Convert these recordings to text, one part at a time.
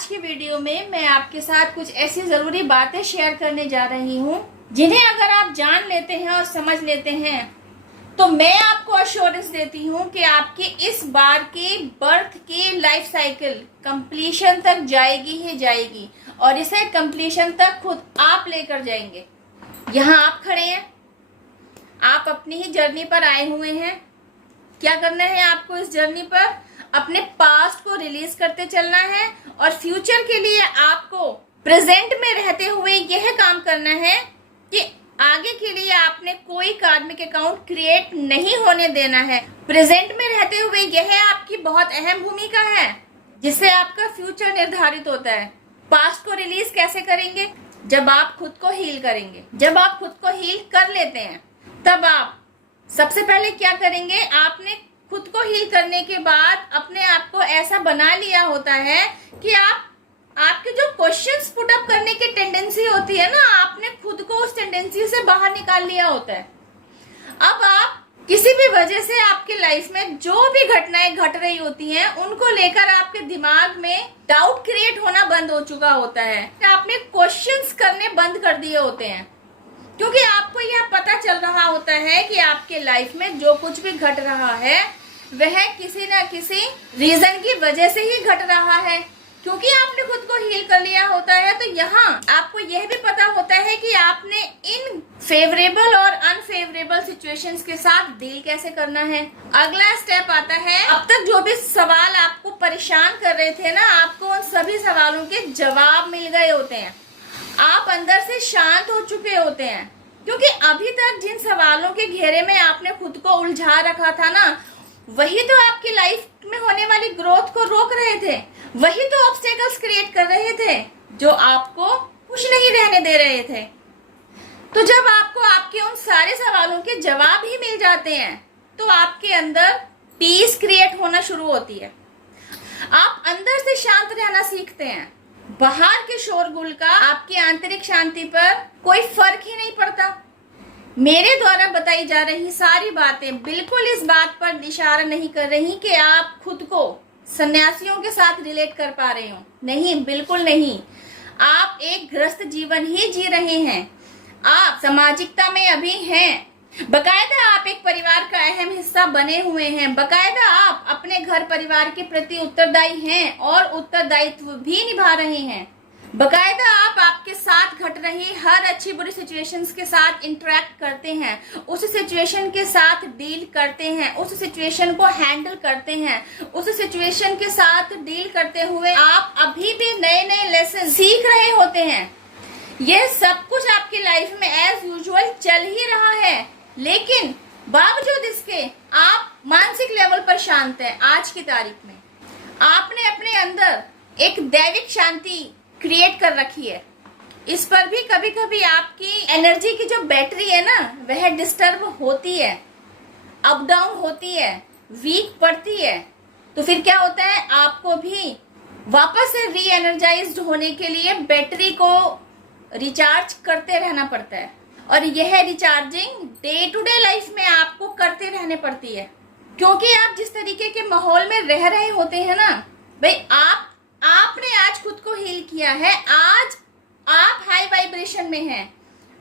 आज की वीडियो में मैं आपके साथ कुछ ऐसी जरूरी बातें शेयर करने जा रही हूँ जिन्हें अगर आप जान लेते हैं और समझ लेते हैं तो मैं आपको अश्योरेंस देती हूँ कि आपके इस बार के बर्थ की लाइफ साइकिल कंप्लीशन तक जाएगी ही जाएगी और इसे कंप्लीशन तक खुद आप लेकर जाएंगे। यहाँ आप खड़े हैं, आप अपनी ही जर्नी पर आए हुए हैं। क्या करना है आपको इस जर्नी पर? अपने पास्ट को रिलीज करते चलना है और फ्यूचर के लिए आपको प्रेजेंट में रहते हुए यह काम करना है कि आगे के लिए आपने कोई कार्मिक अकाउंट क्रिएट नहीं होने देना है। प्रेजेंट में रहते हुए यह आपकी बहुत अहम भूमिका है जिससे आपका फ्यूचर निर्धारित होता है। पास्ट को रिलीज कैसे करेंगे? जब आप खुद को हील करेंगे। जब आप खुद को हील कर लेते हैं तब आप सबसे पहले क्या करेंगे? आपने खुद को हील करने के बाद अपने आप को ऐसा बना लिया होता है कि आपके जो क्वेश्चंस पुट अप करने की टेंडेंसी होती है ना, आपने खुद को उस टेंडेंसी से बाहर निकाल लिया होता है। अब आप किसी भी वजह से आपके लाइफ में जो भी घटनाएं घट रही होती हैं उनको लेकर आपके दिमाग में डाउट क्रिएट होना बंद हो चुका होता है। आपने क्वेश्चंस करने बंद कर दिए होते हैं क्योंकि आपको यह पता चल रहा होता है कि आपके लाइफ में जो कुछ भी घट रहा है वह किसी न किसी रीजन की वजह से ही घट रहा है। क्योंकि आपने खुद को हील कर लिया होता है तो यहाँ आपको यह भी पता होता है कि आपने इन फेवरेबल और अनफेवरेबल सिचुएशंस के साथ डील कैसे करना है। अगला स्टेप आता है, अब तक जो भी सवाल आपको परेशान कर रहे थे ना, आपको उन सभी सवालों के जवाब मिल गए होते हैं। आप अंदर से शांत हो चुके होते हैं क्योंकि अभी तक जिन सवालों के घेरे में आपने खुद को उलझा रखा था ना, वही तो आपकी लाइफ में होने वाली ग्रोथ को रोक रहे थे, वही तो ऑब्स्टेकल्स क्रिएट कर रहे थे जो आपको खुश नहीं रहने दे रहे थे। तो जब आपको आपके उन सारे सवालों के जवाब ही मिल जाते हैं तो आपके अंदर पीस क्रिएट होना शुरू होती है। आप अंदर से शांत रहना सीखते हैं। बाहर के शोरगुल का आपकी आंतरिक शांति पर कोई फर्क ही नहीं पड़ता। मेरे द्वारा बताई जा रही सारी बातें बिल्कुल इस बात पर इशारा नहीं कर रही कि आप खुद को सन्यासियों के साथ रिलेट कर पा रहे हो। नहीं, बिल्कुल नहीं। आप एक गृहस्थ जीवन ही जी रहे हैं। आप सामाजिकता में अभी हैं। बकायदा आप एक परिवार का अहम हिस्सा बने हुए हैं। बकायदा आप अपने घर परिवार के प्रति उत्तरदायी हैं और उत्तरदायित्व भी निभा रहे हैं। बकायदा आप आपके साथ घट रही हर अच्छी बुरी सिचुएशंस के साथ इंटरेक्ट करते हैं, उस सिचुएशन के साथ डील करते हैं, उस सिचुएशन को हैंडल करते हैं। उस सिचुएशन के साथ डील करते हुए आप अभी भी नए नए लेसन सीख रहे होते हैं। यह सब कुछ आपकी लाइफ में एज यूजुअल चल ही रहा है, लेकिन बावजूद इसके आप मानसिक लेवल पर शांत हैं। आज की तारीख में आपने अपने अंदर एक दैविक शांति क्रिएट कर रखी है। इस पर भी कभी कभी आपकी एनर्जी की जो बैटरी है ना, वह डिस्टर्ब होती है, अप डाउन होती है, वीक पड़ती है। तो फिर क्या होता है, आपको भी वापस से री एनर्जाइज्ड होने के लिए बैटरी को रिचार्ज करते रहना पड़ता है और यह recharging day to day life में आपको करते रहने पड़ती है। क्योंकि आप जिस तरीके के माहौल में रह रहे होते हैं ना भाई, आपने आज खुद को हील किया है। आज आप हाई वाइब्रेशन में हैं।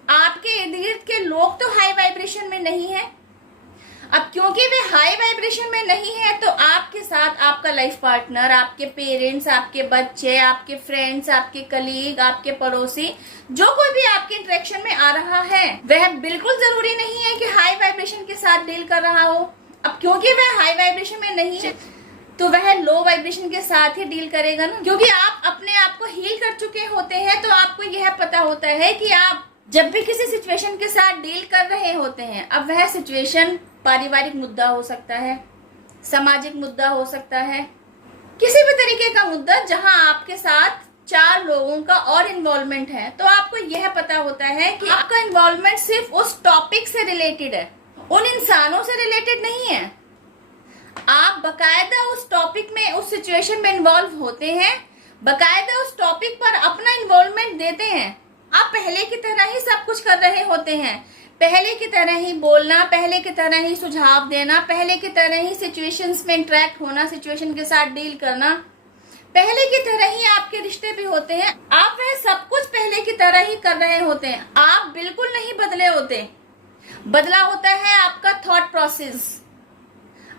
आपके इर्द गिर्द के लोग तो हाई वाइब्रेशन में नहीं है। अब क्योंकि वे हाई वाइब्रेशन में नहीं है तो आपके साथ आपका लाइफ पार्टनर, आपके पेरेंट्स, आपके बच्चे, आपके फ्रेंड्स, आपके कलीग, आपके पड़ोसी, जो कोई भी आपके इंटरेक्शन में आ रहा है वह बिल्कुल जरूरी नहीं है कि हाई वाइब्रेशन के साथ डील कर रहा हो। अब क्योंकि वह हाई वाइब्रेशन में नहीं है तो वह लो वाइब्रेशन के साथ ही डील करेगा ना। क्योंकि आप अपने आप को हील कर चुके होते हैं तो आपको यह पता होता है कि आप जब भी किसी सिचुएशन के साथ डील कर रहे होते हैं, अब वह सिचुएशन पारिवारिक मुद्दा हो सकता है, सामाजिक मुद्दा हो सकता है, किसी भी तरीके का मुद्दा जहां आपके साथ 4 लोगों का और इन्वॉल्वमेंट है, तो आपको यह पता होता है कि आपका इन्वॉल्वमेंट सिर्फ उस टॉपिक से रिलेटेड है, उन इंसानों से रिलेटेड नहीं है। आप बकायदा उस टॉपिक में, उस सिचुएशन में इन्वॉल्व होते हैं, बकायदा उस टॉपिक पर अपना इन्वॉल्वमेंट देते हैं। आप पहले की तरह ही सब कुछ कर रहे होते हैं, पहले की तरह ही बोलना, पहले की तरह ही सुझाव देना, पहले की तरह ही सिचुएशंस में इंटरेक्ट होना, सिचुएशन के साथ डील करना, पहले की तरह ही आपके रिश्ते भी होते हैं, आप वह सब कुछ पहले की तरह ही कर रहे होते हैं। आप बिल्कुल नहीं बदले होते। बदला होता है आपका थॉट प्रोसेस।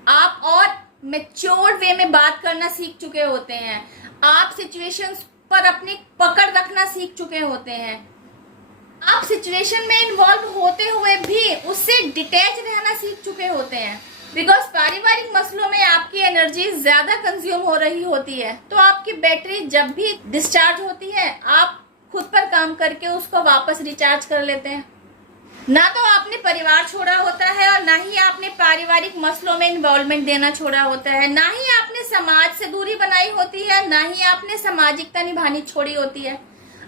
आप और मैच्योर वे में बात करना सीख चुके होते हैं। आप सिचुएशंस पर अपनी पकड़ रखना सीख चुके होते हैं। आप सिचुएशन में इन्वॉल्व होते हुए भी उससे डिटैच रहना सीख चुके होते हैं। बिकॉज पारिवारिक मसलों में आपकी एनर्जी ज्यादा कंज्यूम हो रही होती है, तो आपकी बैटरी जब भी डिस्चार्ज होती है, आप खुद पर काम करके उसको वापस रिचार्ज कर लेते हैं। ना तो आपने परिवार छोड़ा होता है और ना ही आपने पारिवारिक मसलों में इन्वॉल्वमेंट देना छोड़ा होता है, ना ही आपने समाज से दूरी बनाई होती है, ना ही आपने सामाजिकता निभानी छोड़ी होती है।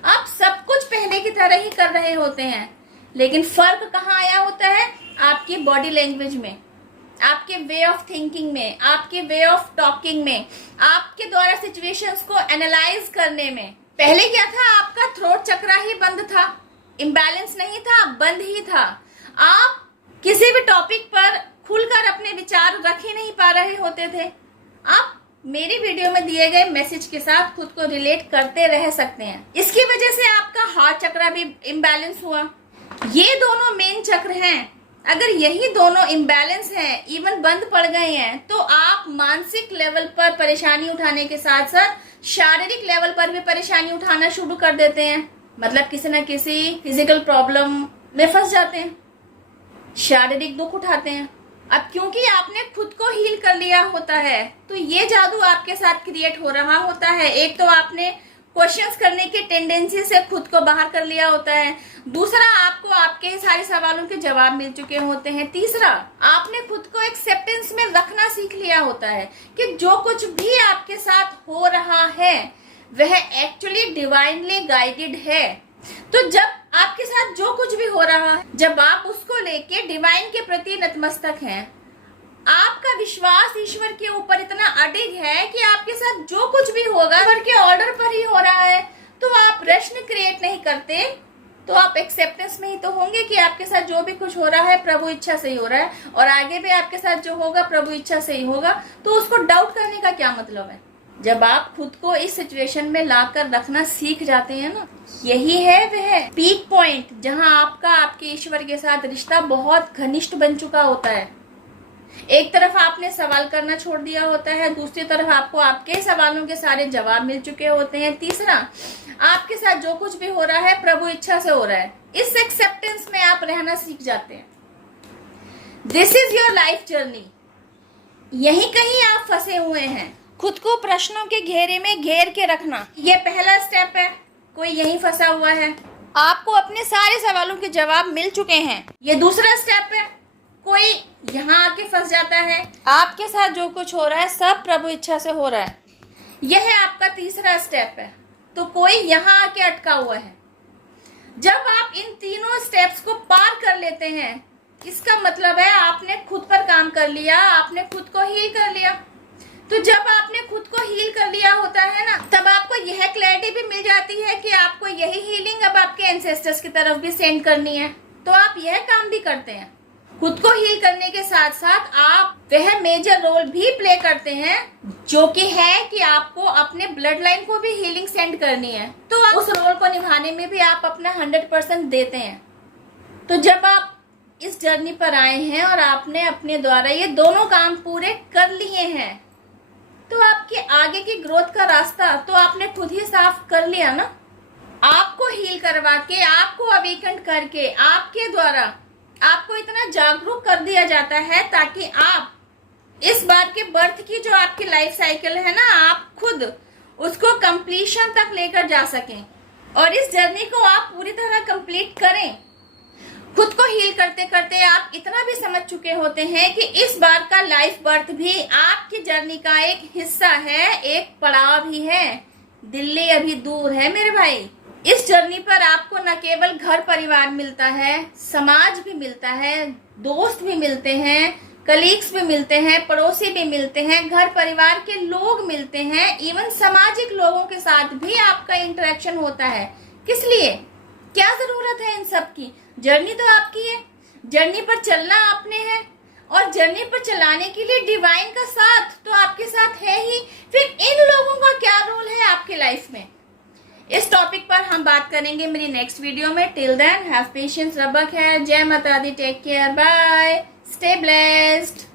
आप सब कुछ पहले की तरह ही कर रहे होते हैं। लेकिन फर्क कहाँ आया होता है? आपकी बॉडी लैंग्वेज में, आपके वे ऑफ थिंकिंग में, आपके वे ऑफ टॉकिंग में, आपके द्वारा सिचुएशंस को एनालाइज करने में। पहले क्या था? आपका थ्रोट चक्रा ही बंद था, इम्बैलेंस नहीं था, बंद ही था। आप किसी भी टॉपिक पर खुलकर अपने विचार रख ही नहीं पा रहे होते थे। आप मेरी वीडियो में दिए गए मैसेज के साथ खुद को रिलेट करते रह सकते हैं। इसकी वजह से आपका हार्ट चक्रा भी इम्बैलेंस हुआ। ये दोनों मेन चक्र हैं। अगर यही दोनों इम्बैलेंस हैं, इवन बंद पड़ गए हैं, तो आप मानसिक लेवल पर परेशानी उठाने के साथ साथ शारीरिक लेवल पर भी परेशानी उठाना शुरू कर देते हैं। मतलब किसी न किसी फिजिकल प्रॉब्लम में फंस जाते हैं, शारीरिक दुख उठाते हैं। अब क्योंकि आपने खुद को हील कर लिया होता है, तो ये जादू आपके साथ क्रिएट हो रहा होता है। एक तो आपने क्वेश्चंस करने की टेंडेंसी से खुद को बाहर कर लिया होता है। दूसरा, आपको आपके सारे सवालों के जवाब मिल चुके होते हैं। तीसरा, आपने खुद को एक्सेप्टेंस में रखना सीख लिया होता है कि जो कुछ भी आपके साथ हो रहा है वह एक्चुअली डिवाइनली गाइडेड है। तो जब आपके साथ जो कुछ भी हो रहा है, जब आप उसको लेके डिवाइन के प्रति नतमस्तक हैं, आपका विश्वास ईश्वर के ऊपर इतना अडिग है कि आपके साथ जो कुछ भी होगा ईश्वर के ऑर्डर पर ही हो रहा है, तो आप प्रश्न क्रिएट नहीं करते, तो आप एक्सेप्टेंस में ही तो होंगे कि आपके साथ जो भी कुछ हो रहा है प्रभु इच्छा से ही हो रहा है, और आगे भी आपके साथ जो होगा प्रभु इच्छा से ही होगा। तो उसको डाउट करने का क्या मतलब है? जब आप खुद को इस सिचुएशन में लाकर रखना सीख जाते हैं ना, यही है वह पीक पॉइंट जहां आपका आपके ईश्वर के साथ रिश्ता बहुत घनिष्ठ बन चुका होता है। एक तरफ आपने सवाल करना छोड़ दिया होता है, दूसरी तरफ आपको आपके सवालों के सारे जवाब मिल चुके होते हैं। तीसरा, आपके साथ जो कुछ भी हो रहा है प्रभु इच्छा से हो रहा है। इस एक्सेप्टेंस में आप रहना सीख जाते हैं। This is your life journey. यहीं कहीं आप फंसे हुए हैं। खुद को प्रश्नों के घेरे में घेर के रखना, ये पहला स्टेप है। कोई यहीं फंसा हुआ है, आपको अपने सारे सवालों के जवाब मिल चुके हैं। ये दूसरा स्टेप है। कोई यहाँ आके फंस जाता है, आपके साथ जो कुछ हो रहा है सब प्रभु इच्छा से हो रहा है, यह है आपका तीसरा स्टेप है। तो कोई यहाँ आके अटका हुआ है। जब आप इन तीनों स्टेप्स को पार कर लेते हैं, इसका मतलब है आपने खुद पर काम कर लिया, आपने खुद को हील कर लिया। तो जब आपने खुद को हील कर लिया होता है ना, तब आपको यह क्लैरिटी भी मिल जाती है कि आपको यही हीलिंग अब आपके एंसेस्टर्स की तरफ भी सेंड करनी है। तो आप यह काम भी करते हैं। खुद को हील करने के साथ साथ आप वह मेजर रोल भी प्ले करते हैं, जो कि है कि आपको अपने ब्लड लाइन को भी हीलिंग सेंड करनी है। तो उस रोल को निभाने में भी आप अपना 100% देते हैं। तो जब आप इस जर्नी पर आए हैं और आपने अपने द्वारा ये दोनों काम पूरे कर लिए हैं, तो आपके आगे की ग्रोथ का रास्ता तो आपने खुद ही साफ कर लिया ना। आपको हील करवा के, आपको अवेकन करके, आपके द्वारा आपको इतना जागरूक कर दिया जाता है ताकि आप इस बार के बर्थ की जो आपकी लाइफ साइकिल है ना, आप खुद उसको कंप्लीशन तक लेकर जा सकें और इस जर्नी को आप पूरी तरह कंप्लीट करें। खुद को हील करते करते आप इतना भी समझ चुके होते हैं कि इस बार का लाइफ बर्थ भी आपकी जर्नी का एक हिस्सा है, एक पड़ाव भी है। दिल्ली अभी दूर है मेरे भाई। इस जर्नी पर आपको न केवल घर परिवार मिलता है, समाज भी मिलता है, दोस्त भी मिलते हैं, कलीग्स भी मिलते हैं, पड़ोसी भी मिलते हैं, घर परिवार के लोग मिलते हैं, इवन सामाजिक लोगों के साथ भी आपका इंटरेक्शन होता है। किस लिए? क्या जरूरत है इन सब की? जर्नी तो आपकी है, जर्नी पर चलना आपने है, और जर्नी पर चलाने के लिए डिवाइन का साथ तो आपके साथ है ही। फिर इन लोगों का क्या रोल है आपके लाइफ में? इस टॉपिक पर हम बात करेंगे मेरी नेक्स्ट वीडियो में। Till then have patience, Rab खैर, जय माता दी, take care, bye, stay blessed.